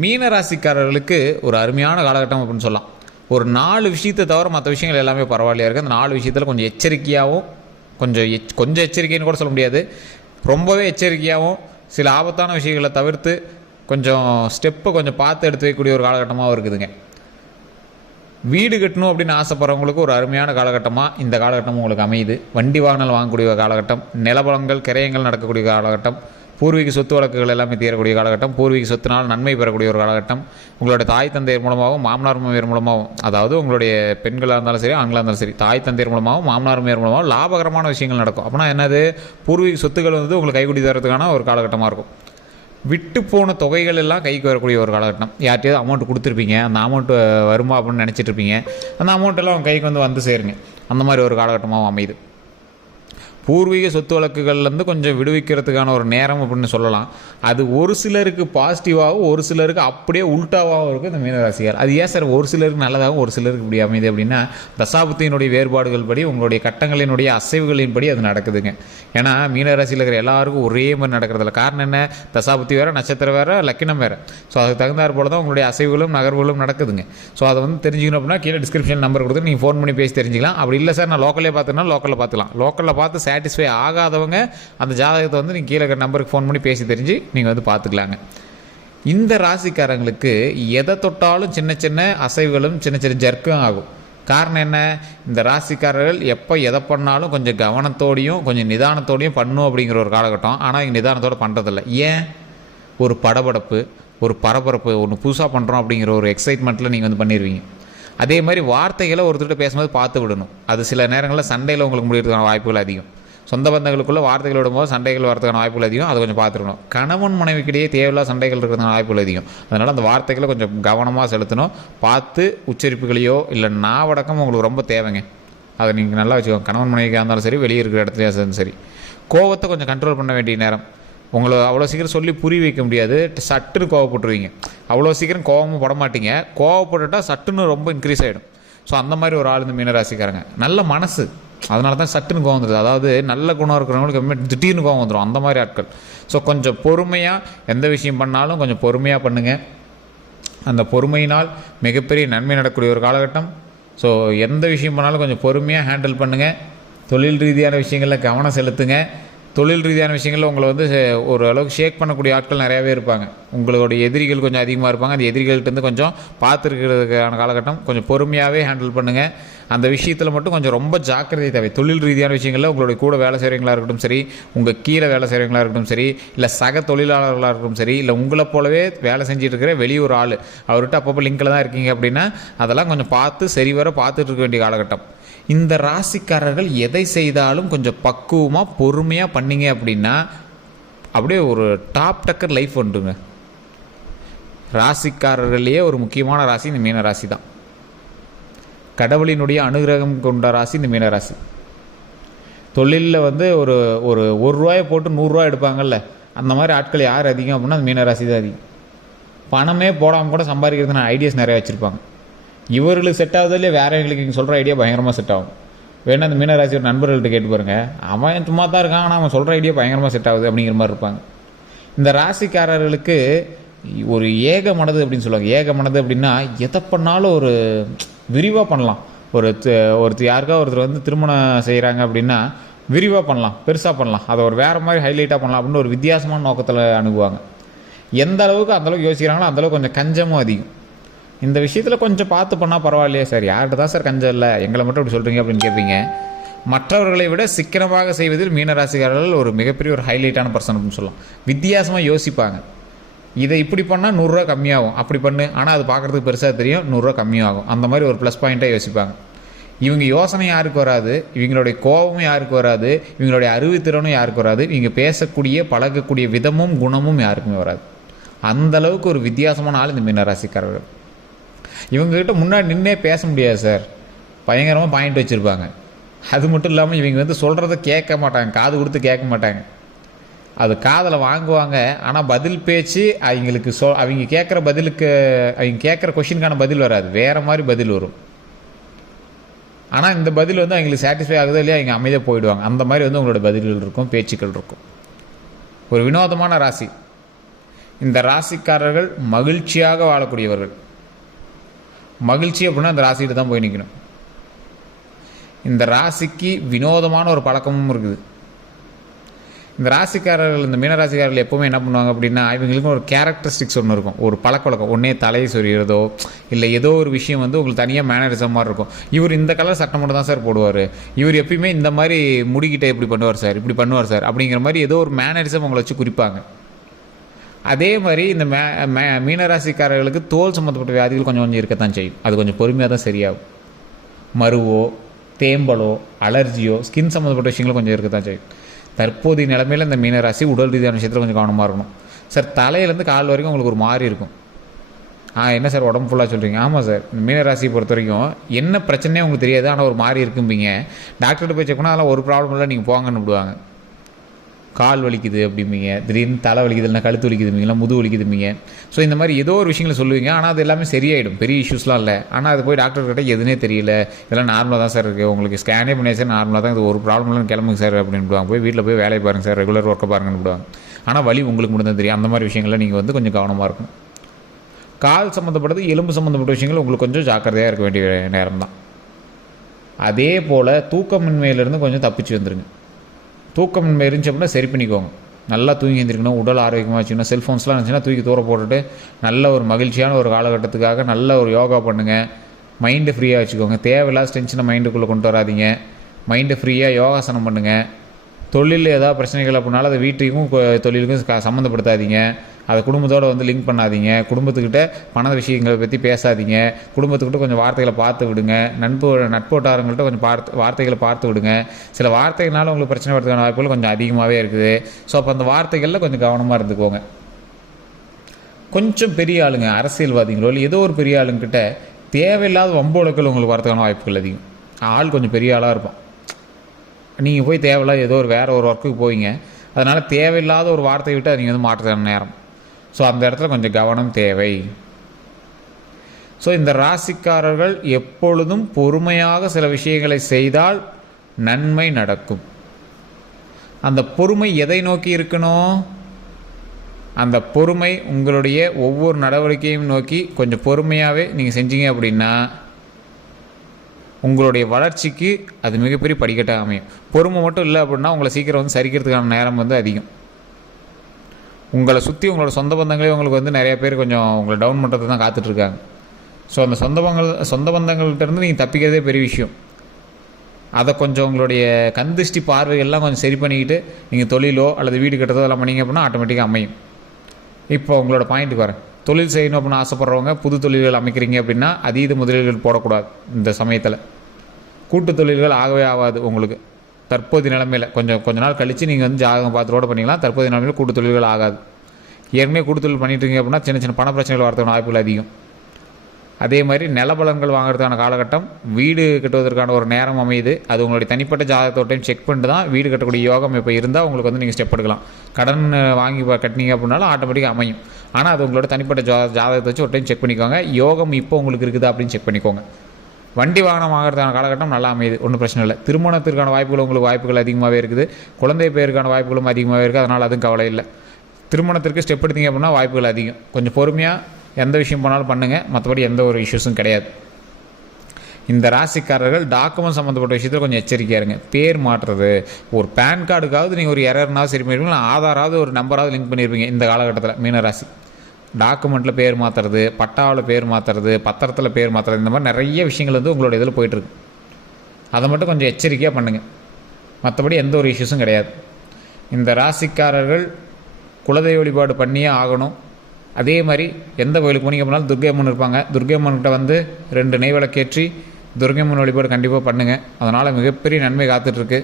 மீன ராசிக்காரர்களுக்கு ஒரு அருமையான காலகட்டம் அப்படின்னு சொல்லலாம். ஒரு 4 விஷயத்தை தவிர மற்ற விஷயங்கள் எல்லாமே பரவாயில்லையா இருக்குது. அந்த 4 விஷயத்தில் கொஞ்சம் எச்சரிக்கையாகவும் கொஞ்சம் எச்சரிக்கைன்னு கூட சொல்ல முடியாது, ரொம்பவே எச்சரிக்கையாகவும் சில ஆபத்தான விஷயங்களை தவிர்த்து கொஞ்சம் ஸ்டெப்பை கொஞ்சம் பார்த்து எடுத்து வைக்கக்கூடிய ஒரு காலகட்டமாகவும் இருக்குதுங்க. வீடு கட்டணும் அப்படின்னு ஆசைப்படுறவங்களுக்கு ஒரு அருமையான காலகட்டமாக இந்த காலகட்டம் உங்களுக்கு அமையுது. வண்டி வாகனம் வாங்கக்கூடிய காலகட்டம், நிலபலங்கள் கிரயங்கள் நடக்கக்கூடிய காலகட்டம், பூர்வீக சொத்து வழக்குகள் எல்லாமே தீரக்கூடிய காலகட்டம், பூர்வீக சொத்தினால் நன்மை பெறக்கூடிய ஒரு காலகட்டம், உங்களுடைய தாய் தந்தையர் மூலமாகவும் மாமனார் மாமியார் மூலமாகவும், அதாவது உங்களுடைய பெண்களாக இருந்தாலும் சரி ஆண்களாக இருந்தாலும் சரி, தாய் தந்தையர் மூலமாகவும் மாமனார் மாமியார் மூலமாகவும் லாபகரமான விஷயங்கள் நடக்கும். அப்படின்னா என்னது, பூர்வீக சொத்துக்கள் வந்து உங்களுக்கு கைகூடி தரதுக்கான ஒரு காலகட்டமாக இருக்கும். விட்டு போன தொகைகள் எல்லாம் கைக்கு வரக்கூடிய ஒரு காலகட்டம். யார்கிட்டயாவது அமௌண்ட் கொடுத்துருப்பீங்க, அந்த அமௌண்ட்டு வருமா அப்படின்னு நினச்சிட்டு இருப்பீங்க, அந்த அமௌண்ட்டெல்லாம் அவங்க கைக்கு வந்து சேருங்க. அந்த மாதிரி ஒரு காலகட்டமாகவும் அமையுது. பூர்வீக சொத்து வழக்குகள்லேருந்து கொஞ்சம் விடுவிக்கிறதுக்கான ஒரு நேரம் அப்படின்னு சொல்லலாம். அது ஒரு சிலருக்கு பாசிட்டிவாகவும் ஒரு சிலருக்கு அப்படியே உல்ட்டாவாகவும் இருக்குது இந்த மீனராசிகள். அது ஏன் சார் ஒரு சிலருக்கு நல்லதாகவும் ஒரு சிலருக்கு இப்படி அமையுது அப்படின்னா, தசாபுத்தியினுடைய வேறுபாடுகள் படி உங்களுடைய கட்டங்களினுடைய அசைவுகளின் படி அது நடக்குதுங்க. ஏன்னா மீனராசியில் இருக்கிற எல்லாருக்கும் ஒரே மாதிரி நடக்கிறதில்ல. காரணம் என்ன, தசாபுத்தி வேறு, நட்சத்திரம் வேறு, லக்கினம் வேறு. ஸோ அதுக்கு தகுந்தாற் போல தான் உங்களுடைய அசைவுகளும் நகர்வுகளும் நடக்குதுங்க. ஸோ அதை வந்து தெரிஞ்சுக்கணும் அப்படின்னா கீழே டிஸ்கிரிப்ஷன் நம்பர் கொடுத்து நீங்கள் ஃபோன் பண்ணி பேசி தெரிஞ்சிக்கலாம். அப்படி இல்லை சார் நான் லோக்கலே பார்த்துனா லோக்கலில் பார்த்துக்கலாம். லோக்கலில் பார்த்து சாட்டிஸ்ஃபை ஆகாதவங்க அந்த ஜாதகத்தை வந்து நீங்கள் கீழே நம்பருக்கு ஃபோன் பண்ணி பேசி தெரிஞ்சு நீங்கள் வந்து பார்த்துக்கலாங்க. இந்த ராசிக்காரங்களுக்கு எதை தொட்டாலும் சின்ன சின்ன அசைவுகளும் சின்ன சின்ன ஜர்க்கும் ஆகும். காரணம் என்ன, இந்த ராசிக்காரர்கள் எப்போ எதை பண்ணாலும் கொஞ்சம் கவனத்தோடையும் கொஞ்சம் நிதானத்தோடையும் பண்ணும் அப்படிங்கிற ஒரு காலகட்டம். ஆனால் இங்கே நிதானத்தோடு பண்ணுறதில்ல. ஏன், ஒரு படபடப்பு, ஒரு பரபரப்பு, ஒன்று புதுசாக பண்ணுறோம் அப்படிங்கிற ஒரு எக்ஸைட்மெண்ட்டில் நீங்கள் வந்து பண்ணிடுவீங்க. அதே மாதிரி வார்த்தைகளை ஒருத்தர்கிட்ட பேசும்போது பார்த்து விடணும். அது சில நேரங்களில் சண்டையில் உங்களுக்கு முடியறதுக்கான வாய்ப்புகள் அதிகம். சொந்த பந்தங்களுக்குள்ள வார்த்தைகள் விடும்போது சண்டைகள் வரதுக்கான வாய்ப்புகள் அதிகம். அதை கொஞ்சம் பார்த்துக்கணும். கணவன் மனைவிக்கிடையே தேவையில்லா சண்டைகள் இருக்கிறதுக்கான வாய்ப்புகள் அதிகம். அதனால் அந்த வார்த்தைகளை கொஞ்சம் கவனமாக செலுத்தணும். பார்த்து உச்சரிப்புகளையோ இல்லை நாவடக்கம் உங்களுக்கு ரொம்ப தேவைங்க. அதை நீங்கள் நல்லா வச்சுக்கோங்க. கணவன் மனைவிக்காக இருந்தாலும் சரி, வெளியே இருக்கிற இடத்துலையும் இருந்தாலும் சரி. கோவத்தை கொஞ்சம் கண்ட்ரோல் பண்ண வேண்டிய நேரம். உங்களை அவ்வளோ சீக்கிரம் சொல்லி புரிய வைக்க முடியாது. சட்டுன்னு கோவப்பட்டுருவீங்க. அவ்வளோ சீக்கிரம் கோவமும் பட மாட்டீங்க. கோவப்பட்டுட்டால் சட்டுன்னு ரொம்ப இன்க்ரீஸ் ஆகிடும். ஸோ அந்த மாதிரி ஒரு ஆள் இந்த மீனராசிக்காரங்க. நல்ல மனசு, அதனால தான் சட்டுன்னு கோவம் வந்துடுது. அதாவது நல்ல குணம் இருக்கிறவங்களுக்கு திடீர்னு கோவம் வந்துடும். அந்த மாதிரி ஆட்கள். ஸோ கொஞ்சம் பொறுமையாக எந்த விஷயம் பண்ணாலும் கொஞ்சம் பொறுமையாக பண்ணுங்கள். அந்த பொறுமையினால் மிகப்பெரிய நன்மை நடக்கக்கூடிய ஒரு காலகட்டம். ஸோ எந்த விஷயம் பண்ணாலும் கொஞ்சம் பொறுமையாக ஹேண்டில் பண்ணுங்கள். தொழில் ரீதியான விஷயங்களில் கவனம் செலுத்துங்க. தொழில் ரீதியான விஷயங்களில் உங்களை வந்து ஓரளவுக்கு ஷேக் பண்ணக்கூடிய ஆட்கள் நிறையாவே இருப்பாங்க. உங்களுடைய எதிரிகள் கொஞ்சம் அதிகமாக இருப்பாங்க. அந்த எதிரிகள்கிட்ட கொஞ்சம் பார்த்துருக்கிறதுக்கான காலகட்டம். கொஞ்சம் பொறுமையாகவே ஹேண்டில் பண்ணுங்கள். அந்த விஷயத்தில் மட்டும் கொஞ்சம் ரொம்ப ஜாக்கிரதை தேவை. தொழில் ரீதியான விஷயங்களில் உங்களுடைய கூட வேலை செய்கிறவங்களாக இருக்கட்டும் சரி, உங்கள் கீழே வேலை செய்கிறவங்களாக இருக்கட்டும் சரி, இல்லை சக தொழிலாளர்களாக இருக்கட்டும் சரி, இல்லை உங்களை போலவே வேலை செஞ்சுட்டு இருக்கிற வெளியூர் ஆள், அவர்கிட்ட அப்பப்போ லிங்கில் தான் இருக்கீங்க அப்படின்னா அதெல்லாம் கொஞ்சம் பார்த்து சரிவர பார்த்துட்டு இருக்க வேண்டிய காலகட்டம். இந்த ராசிக்காரர்கள் எதை செய்தாலும் கொஞ்சம் பக்குவமாக பொறுமையாக பண்ணிங்க அப்படின்னா அப்படியே ஒரு டாப் டக்கர் லைஃப் வந்துடுங்க. ராசிக்காரர்களையே ஒரு முக்கியமான ராசி இந்த மீன ராசி தான். கடவுளினுடைய அனுகிரகம் கொண்ட ராசி இந்த மீனராசி. தொழிலில் வந்து ஒரு ரூபாயை போட்டு 100 ரூபா எடுப்பாங்கல்ல, அந்த மாதிரி ஆட்கள் யார் அதிகம் அப்படின்னா அந்த மீனராசி தான் அதிகம். பணமே போடாமல் கூட சம்பாதிக்கிறதுனா ஐடியாஸ் நிறையா வச்சுருப்பாங்க. இவர்களுக்கு செட் ஆகுது இல்லையா, வேறவங்களுக்கு இங்கே சொல்கிற ஐடியா பயங்கரமாக செட் ஆகும். வேணா அந்த மீனராசி ஒரு நண்பர்கள்ட்ட கேட்டு பாருங்க, அவன் சும்மா தான் இருக்கான் ஆனால் அவன் சொல்கிற ஐடியா பயங்கரமாக செட் ஆகுது அப்படிங்கிற மாதிரி இருப்பாங்க. இந்த ராசிக்காரர்களுக்கு ஒரு ஏக மனது அப்படின்னு சொல்லுவாங்க. ஏக மனது அப்படின்னா எதை பண்ணாலும் ஒரு விரிவாக பண்ணலாம். யாருக்கா ஒருத்தர் வந்து திருமணம் செய்கிறாங்க அப்படின்னா விரிவாக பண்ணலாம், பெருசாக பண்ணலாம், அதை ஒரு வேறு மாதிரி ஹைலைட்டாக பண்ணலாம் அப்படின்னு ஒரு வித்தியாசமான நோக்கத்தில் அணுகுவாங்க. எந்த அளவுக்கு அந்தளவுக்கு யோசிக்கிறாங்களோ அந்தளவுக்கு கொஞ்சம் கஞ்சமும் அதிகம். இந்த விஷயத்தில் கொஞ்சம் பார்த்து பண்ணால் பரவாயில்லையே சார், யார்கிட்ட தான் சார் கஞ்சம் இல்லை, எங்களை மட்டும் இப்படி சொல்கிறீங்க அப்படின்னு கேட்பீங்க. மற்றவர்களை விட சிக்கனமாக செய்வதில் மீனராசிக்காரர்கள் ஒரு மிகப்பெரிய ஒரு ஹைலைட்டான பர்சன் அப்படின்னு சொல்லலாம். வித்தியாசமாக யோசிப்பாங்க. இதை இப்படி பண்ணால் 100 ரூபா கம்மியாகும், அப்படி பண்ணு, ஆனால் அது பார்க்குறதுக்கு பெருசாக தெரியும், 100 ரூபா கம்மியாகும். அந்த மாதிரி ஒரு ப்ளஸ் பாயிண்ட்டாக யோசிப்பாங்க. இவங்க யோசனை யாருக்கு வராது, இவங்களுடைய கோபமும் யாருக்கு வராது, இவங்களுடைய அறிவுத்திறனும் யாருக்கு வராது, இவங்க பேசக்கூடிய பழகக்கூடிய விதமும் குணமும் யாருக்குமே வராது. அந்தளவுக்கு ஒரு வித்தியாசமான ஆள் இந்த மீனராசிக்காரர்கள். இவங்ககிட்ட முன்னாடி நின்னே பேச முடியாது சார், பயங்கரமாக பாயிண்ட் வச்சுருப்பாங்க. அது மட்டும் இல்லாமல் இவங்க வந்து சொல்கிறத கேட்க மாட்டாங்க, காது கொடுத்து கேட்க மாட்டாங்க. அது காதில் வாங்குவாங்க, ஆனால் பதில் பேச்சு அவங்களுக்கு அவங்க கேட்குற பதிலுக்கு, அவங்க கேட்குற கொஷினுக்கான பதில் வராது, வேறு மாதிரி பதில் வரும். ஆனால் இந்த பதில் வந்து அவங்களுக்கு சாட்டிஸ்ஃபை ஆகுதோ இல்லையா, அவங்க அமைதியாக போயிடுவாங்க. அந்த மாதிரி வந்து உங்களோட பதில்கள் இருக்கும், பேச்சுக்கள் இருக்கும். ஒரு வினோதமான ராசி. இந்த ராசிக்காரர்கள் மகிழ்ச்சியாக வாழக்கூடியவர்கள். மகிழ்ச்சி அப்படின்னா அந்த ராசிகிட்ட தான் போய் நிற்கணும். இந்த ராசிக்கு வினோதமான ஒரு பழக்கமும் இருக்குது. இந்த ராசிக்காரர்கள், இந்த மீனராசிக்காரர்கள் எப்போவுமே என்ன பண்ணுவாங்க அப்படின்னா, இவங்களுக்கும் ஒரு கேரக்டரிஸ்டிக்ஸ் ஒன்று இருக்கும், ஒரு பழக்கவழக்கம். ஒன்றே தலையை சொறிகிறதோ இல்லை ஏதோ ஒரு விஷயம் வந்து உங்களுக்கு தனியாக மேனரிசம் மாதிரி இருக்கும். இவர் இந்த கலர் சட்டை மட்டும் தான் சார் போடுவார், இவர் எப்பயுமே இந்த மாதிரி முடிக்கிட்ட இப்படி பண்ணுவார் சார், இப்படி பண்ணுவார் சார் அப்படிங்கிற மாதிரி ஏதோ ஒரு மேனரிசம் உங்களை வச்சு குறிப்பாங்க. அதே மாதிரி இந்த மீனராசிக்காரர்களுக்கு தோல் சம்மந்தப்பட்ட வியாதிகள் கொஞ்சம் கொஞ்சம் இருக்கத்தான் செய்யும். அது கொஞ்சம் பொறுமையாக தான் சரியாகும். மருவோ, தேம்பலோ, அலர்ஜியோ, ஸ்கின் சம்மந்தப்பட்ட விஷயங்களும் கொஞ்சம் இருக்கத்தான் செய்யும். தற்போதைய நிலைமையில் இந்த மீனராசி உடல் ரீதியான விஷயத்தில் கொஞ்சம் கவனமாக இருக்கணும். சார் தலையிலேருந்து கால் வரைக்கும் உங்களுக்கு ஒரு மாதிரி இருக்கும். என்ன சார் உடம்பு ஃபுல்லாக சொல்கிறீங்க? ஆமாம் சார், இந்த மீனராசியை பொறுத்த வரைக்கும் என்ன பிரச்சனையே உங்களுக்கு தெரியாது, ஆனால் ஒரு மாதிரி இருக்கும்பீங்க. டாக்டர்கிட்ட போய் செக் பண்ணால் அதெல்லாம் ஒரு ப்ராப்ளம் இல்லை, நீங்கள் போங்கன்னு விடுவாங்க. கால் வலிக்குது அப்படிம்பீங்க, திடீர்னு தலை வலிக்குது, இல்லைனா கழுத்து வலிக்குதும்பீங்களா, முது வலிக்குதும்பீங்க. ஸோ இந்த மாதிரி ஏதோ ஒரு விஷயங்களை சொல்லுவீங்க, ஆனால் அது எல்லாமே சரியாயிடும், பெரிய இஷ்யூஸ்லாம் இல்லை. ஆனால் அது போய் டாக்டர்கிட்ட எதுனே தெரியல, இதெல்லாம் நார்மலாக தான் சார் இருக்குது, உங்களுக்கு ஸ்கேனே பண்ணி சார் நார்மலாக தான், இது ஒரு ப்ராப்ளம் இல்லைன்னு கிளம்புங்க சார் அப்படின்னு போய் வீட்டில் போய் வேலையை பாருங்கள் சார், ரெகுலர் ஒர்க்கை பாருங்கன்னு விடுவாங்க. ஆனால் வலி உங்களுக்கு மட்டும் தான் தெரியும். அந்த மாதிரி விஷயங்கள்லாம் நீங்கள் வந்து கொஞ்சம் கவனமாக இருக்கும். கால் சம்மந்தப்பட்டது, எலும்பு சம்மந்தப்பட்ட விஷயங்கள் உங்களுக்கு கொஞ்சம் ஜாக்கிரதையாக இருக்க வேண்டிய நேரம் தான். அதே போல் தூக்கமின்மையிலேருந்து கொஞ்சம் தப்பிச்சு வந்துடுங்க. தூக்கமின்மை இருந்துச்சு அப்படின்னா சரி பண்ணிக்கோங்க. நல்லா தூங்கி எழுந்திருக்கணும், உடல் ஆரோக்கியமாக வச்சுக்கணும். செல்ஃபோன்ஸ்லாம் இருந்துச்சுன்னா தூக்கி தூர போட்டுட்டு நல்ல ஒரு மகிழ்ச்சியான ஒரு காலகட்டத்துக்காக நல்ல ஒரு யோகா பண்ணுங்கள். மைண்டு ஃப்ரீயாக வச்சுக்கோங்க. தேவையில்லாத டென்ஷனை மைண்டுக்குள்ளே கொண்டு வராதிங்க. மைண்டு ஃப்ரீயாக யோகாசனம் பண்ணுங்கள். தொழிலில் ஏதாவது பிரச்சனைகள் அப்படின்னாலும் அதை வீட்டுக்கும் தொழிலுக்கும் சம்மந்தப்படுத்தாதீங்க. அதை குடும்பத்தோடு வந்து லிங்க் பண்ணாதீங்க. குடும்பத்துக்கிட்ட பண விஷயங்களை பற்றி பேசாதீங்க. குடும்பத்துக்கிட்ட கொஞ்சம் வார்த்தைகளை பார்த்து விடுங்க. நட்போட்டாரங்கள்ட்ட கொஞ்சம் வார்த்தைகளை பார்த்து விடுங்க. சில வார்த்தைகளால் உங்களுக்கு பிரச்சனை வரதுக்கான வாய்ப்புகள் கொஞ்சம் அதிகமாகவே இருக்குது. ஸோ அப்போ அந்த வார்த்தைகளில் கொஞ்சம் கவனமாக இருந்துக்கோங்க. கொஞ்சம் பெரிய ஆளுங்க, அரசியல்வாதிகளோ இல்லை ஏதோ ஒரு பெரிய ஆளுங்கிட்ட தேவையில்லாத வம்போலக்கள் உங்களுக்கு வரதுக்கான வாய்ப்புகள் அதிகம். ஆள் கொஞ்சம் பெரிய ஆளாக இருப்பான், நீங்கள் போய் தேவையில்லாத ஏதோ ஒரு வேறு ஒரு ஒர்க்குக்கு போவீங்க. அதனால் தேவையில்லாத ஒரு வார்த்தையை விட்டு நீங்கள் வந்து மாற்றுற நேரம். ஸோ அந்த இடத்துல கொஞ்சம் கவனம் தேவை. ஸோ இந்த ராசிக்காரர்கள் எப்பொழுதும் பொறுமையாக சில விஷயங்களை செய்தால் நன்மை நடக்கும். அந்த பொறுமை எதை நோக்கி இருக்கணும்? அந்த பொறுமை உங்களுடைய ஒவ்வொரு நடவடிக்கையும் நோக்கி கொஞ்சம் பொறுமையாகவே நீங்கள் செஞ்சீங்க அப்படின்னா உங்களுடைய வளர்ச்சிக்கு அது மிகப்பெரிய படிக்கட்டாக அமையும். பொறுமை மட்டும் இல்லை அப்படின்னா உங்களை சீக்கிரம் வந்து சரிக்கிறதுக்கான நேரம் வந்து அதிகம். உங்களை சுற்றி உங்களோட சொந்த பந்தங்களே உங்களுக்கு வந்து நிறைய பேர் கொஞ்சம் உங்களை டவுன் பண்ணுறது தான் காத்துட்ருக்காங்க. ஸோ அந்த சொந்த பந்தங்கள்கிட்டருந்து நீங்கள் தப்பிக்கிறதே பெரிய விஷயம். அதை கொஞ்சம் உங்களுடைய கண்திஷ்டி பார்வைகள்லாம் கொஞ்சம் சரி பண்ணிக்கிட்டு நீங்கள் தொழிலோ அல்லது வீடு கட்டுறதோ எல்லாம் பண்ணிங்க அப்படின்னா ஆட்டோமேட்டிக்காக அமையும். இப்போ உங்களோட பாயிண்ட்டுக்கு வரேன். தொழில் செய்யணும் அப்படின்னு ஆசைப்பட்றவங்க புது தொழில்கள் அமைக்கிறீங்க அப்படின்னா அதீத முதலீடுகள் போடக்கூடாது. இந்த சமயத்தில் கூட்டு தொழில்கள் ஆகவே ஆகாது. உங்களுக்கு தற்போதைய நிலைமையில் கொஞ்ச நாள் கழித்து நீங்கள் வந்து ஜாதகம் பார்த்துரோட பண்ணிக்கலாம். தற்போதைய நிலைமையில் கூட்டு தொழில்கள் ஆகாது. ஏற்கனவே கூட்டு தொழில் பண்ணிட்டுருங்க அப்படின்னா சின்ன பண பிரச்சனைகள் வரதுக்கான வாய்ப்புகள் அதிகம். அதே மாதிரி நிலபலன்கள் வாங்குறதுக்கான காலகட்டம், வீடு கட்டுவதற்கான ஒரு நேரம் அமையுது. அது உங்களுடைய தனிப்பட்ட ஜாதகத்தோட்டையும் செக் பண்ணிட்டு தான் வீடு கட்டக்கூடிய யோகம் இப்போ இருந்தால் உங்களுக்கு வந்து நீங்கள் ஸ்டெப் எடுக்கலாம். கடன் வாங்கி கட்டினீங்க அப்படின்னாலும் ஆட்டோமேட்டிக்காக அமையும். ஆனால் அது உங்களோட தனிப்பட்ட ஜாதகத்தை வச்சு ஒரு டைம் செக் பண்ணிக்கோங்க. யோகம் இப்போ உங்களுக்கு இருக்குதா அப்படின்னு செக் பண்ணிக்கோங்க. வண்டி வாகனம் வாங்குறதுக்கான காலகட்டம் நல்லா அமையுது, ஒன்றும் பிரச்சனை இல்லை. திருமணத்திற்கான வாய்ப்புகள் உங்களுக்கு வாய்ப்புகள் அதிகமாகவே இருக்குது. குழந்தை பேருக்கான வாய்ப்புகளும் அதிகமாகவே இருக்குது. அதனால் அதுவும் கவலை இல்லை. திருமணத்திற்கு ஸ்டெப் எடுத்தீங்க அப்படின்னா வாய்ப்புகள் அதிகம். கொஞ்சம் பொறுமையாக எந்த விஷயம் பண்ணாலும் பண்ணுங்கள். மற்றபடி எந்த ஒரு இஷ்யூஸும் கிடையாது. இந்த ராசிக்காரர்கள் டாக்குமெண்ட் சம்மந்தப்பட்ட விஷயத்தில் கொஞ்சம் எச்சரிக்கையாக இருங்க. பேர் மாற்றுறது, ஒரு பேன் கார்டுக்காவது நீங்கள் ஒரு எரர்னாவது சரி பண்ணியிருப்பீங்க, ஆதாராவது ஒரு நம்பராவது லிங்க் பண்ணியிருப்பீங்க. இந்த காலகட்டத்தில் மீனராசி டாக்குமெண்ட்டில் பேர் மாற்றுறது, பட்டாவில் பேர் மாற்றுறது, பத்திரத்தில் பேர் மாற்றுறது, இந்த மாதிரி நிறைய விஷயங்கள் வந்து உங்களோட இதில் போயிட்டுருக்கு. அதை மட்டும் கொஞ்சம் எச்சரிக்கையாக பண்ணுங்கள். மற்றபடி எந்த ஒரு இஷ்யூஸும் கிடையாது. இந்த ராசிக்காரர்கள் குலதெய்வ வழிபாடு பண்ணியே ஆகணும். அதே மாதிரி எந்த கோயிலுக்கு போனீங்க அப்படின்னாலும் துர்க்கை அம்மன் இருப்பாங்க. துர்க்கை அம்மன்கிட்ட வந்து 2 நெய் விளக்கேற்றி துர்க்கை அம்மன் வழிபாடு கண்டிப்பாக பண்ணுங்கள். அதனால் மிகப்பெரிய நன்மை காத்துட்ருக்கு.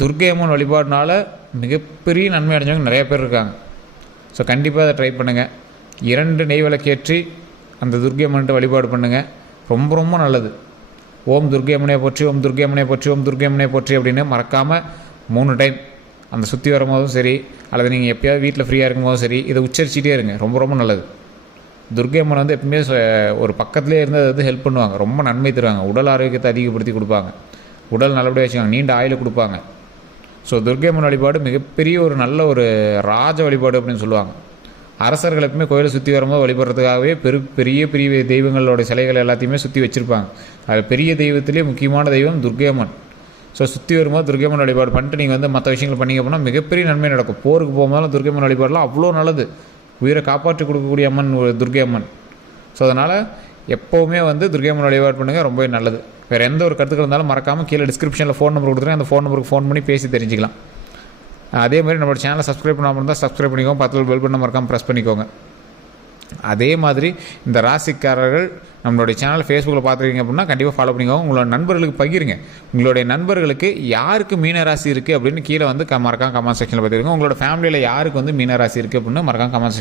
துர்க்கை அம்மன் வழிபாடுனால மிகப்பெரிய நன்மை அடைஞ்சவங்க நிறைய பேர் இருக்காங்க. ஸோ கண்டிப்பாக அதை ட்ரை பண்ணுங்கள். 2 நெய் விளக்கேற்றி அந்த துர்க்கை அம்மன்கிட்ட வழிபாடு பண்ணுங்கள். ரொம்ப ரொம்ப நல்லது. ஓம் துர்க்கை அம்மனை போற்றி, ஓம் துர்க்கை அம்மனை போற்றி, ஓம் துர்க்கை அம்மனை போற்றி அப்படின்னு மறக்காமல் 3 டைம் அந்த சுற்றி வரும்போதும் சரி, அல்லது நீங்கள் எப்போயாவது வீட்டில் ஃப்ரீயாக இருக்கும்போதும் சரி, இதை உச்சரிச்சிட்டே இருங்க. ரொம்ப ரொம்ப நல்லது. துர்க்கை அம்மன் வந்து எப்பவுமே ஒரு பக்கத்துலேயே இருந்து அதை வந்து ஹெல்ப் பண்ணுவாங்க. ரொம்ப நன்மை தருவாங்க. உடல் ஆரோக்கியத்தை அதிகப்படுத்தி கொடுப்பாங்க. உடல் நல்லபடியாக வச்சுக்காங்க. நீண்ட ஆயுள் கொடுப்பாங்க. ஸோ துர்க்கை அம்மன் வழிபாடு மிகப்பெரிய ஒரு நல்ல ஒரு ராஜ வழிபாடு அப்படின்னு சொல்லுவாங்க. அரசர்கள் எப்பவுமே கோயிலை சுற்றி வரும்போது வழிபடுறதுக்காகவே பெரிய பெரிய தெய்வங்களோட சிலைகள் எல்லாத்தையுமே சுற்றி வச்சுருப்பாங்க. அதில் பெரிய தெய்வத்திலே முக்கியமான தெய்வம் துர்க்கை அம்மன். ஸோ சுற்றி வரும்போது துர்க்கை அம்மன் வழிபாடு பண்ணிட்டு நீங்கள் வந்து மற்ற விஷயங்கள் பண்ணிங்க அப்படின்னா மிகப்பெரிய நன்மை நடக்கும். போருக்கு போகும்போது துர்க்கை அம்மன் வழிபாடெலாம் அவ்வளோ நல்லது. உயிரை காப்பாற்றி கொடுக்கக்கூடிய அம்மன் துர்க்கை அம்மன். ஸோ அதனால் எப்போவுமே வந்து துர்க்கை அம்மன் வழிபாடு பண்ணுங்கள், ரொம்பவே நல்லது. வேறு எந்த ஒரு கருத்துக்கள் இருந்தாலும் மறக்காமல் கீழே டிஸ்கிரிப்ஷனில் ஃபோன் நம்பர் கொடுத்துருங்க. அந்த ஃபோன் நம்பருக்கு ஃபோன் பண்ணி பேசி தெரிஞ்சுக்கலாம். அதே மாதிரி நம்மளோட சேனலை சப்ஸ்கிரைப் பண்ணாமல் இருந்தால் சப்ஸ்கிரைப் பண்ணிக்கோங்க, பக்கத்தில் பெல் பட்டன் மறக்காமல் ப்ரெஸ் பண்ணிக்கோங்க. அதே மாதிரி இந்த ராசிக்காரர்கள் நம்மளுடைய சேனல் ஃபேஸ்புக்கில் பார்த்துருக்கீங்க அப்படின்னா கண்டிப்பாக ஃபாலோ பண்ணிக்கோங்க. உங்களோட நண்பர்களுக்கு பகிருங்க. உங்களுடைய நண்பர்களுக்கு யாருக்கு மீன ராசி இருக்குது அப்படின்னு கீழே வந்து மறக்காம கமெண்ட் செக்ஷனில் பார்த்துருங்க. உங்களோட ஃபேமிலியில் யாருக்கு வந்து மீன ராசி இருக்குது அப்படின்னு மறக்காம கமெண்ட் செக்ஷன்